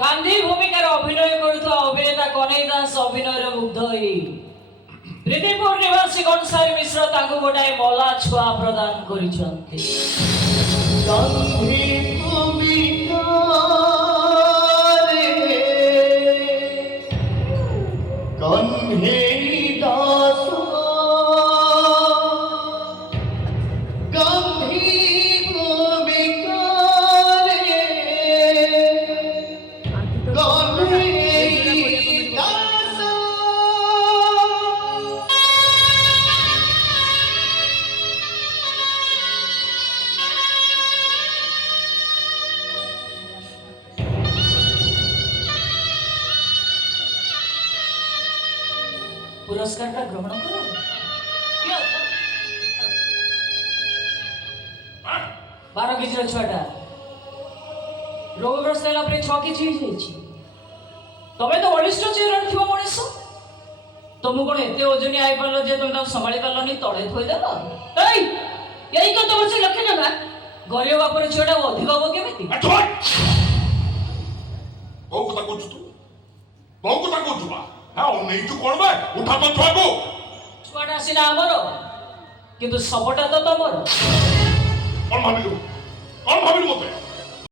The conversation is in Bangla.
গান্ধী ভূমিকার অভিনয় করুথা অভিনেতা কনেই দাস অভিনয়ের মুগ্ধ হই প্ରୀতিপুর নিবাসী কনসারি মিশ্র তাଙ୍କୁ গোটাଏ মলা ছুଆ প্রদান କରିଛନ୍ତି। গান্ধী ভূমিকারে কনেই দাস গান্ধী ভূমিকারে কনেই দাস পুরস্কারটা গ্রহণ করো। ବାର କେଜିର ଛୁଆଟା ରୋଗଗ୍ରସ୍ତ ହେଲା ପରେ 6 କେଜି ହେଇଯାଇଛି। ତମେ ତ ବଳିଷ୍ଠ ଚେହେରାର ଥିବ ମଣିଷ, ତମକୁ କଣ ଏତେ ଓଜନିଆ ହେଇପାରିଲ ଯେ ତମେ ତାକୁ ସମ୍ଭାଳି ପାରିଲନି, ତଳେ ଥୋଇଦେଲ? ଏଇ କତ ବର୍ଷ ଲକ୍ଷ ଟଙ୍କା ଗରିବ ବାପର ଝିଅଟା ଅଧିକ ହବ କେମିତି? କୋଉ କଥା କହୁଛୁ ତୁ? କୋଉ କଥା କହୁଛୁ ବା? ହଁ ନେଇଛୁ କଣ ବା? ଉଠା ତ ଛୁଆକୁ। ଛୁଆଟା ସିନା ଆମର, କିନ୍ତୁ ଶବଟା ତ ତମର। କଣ ଭାବିଲୁ? କଣ ଭାବିଲୁ ମତେ?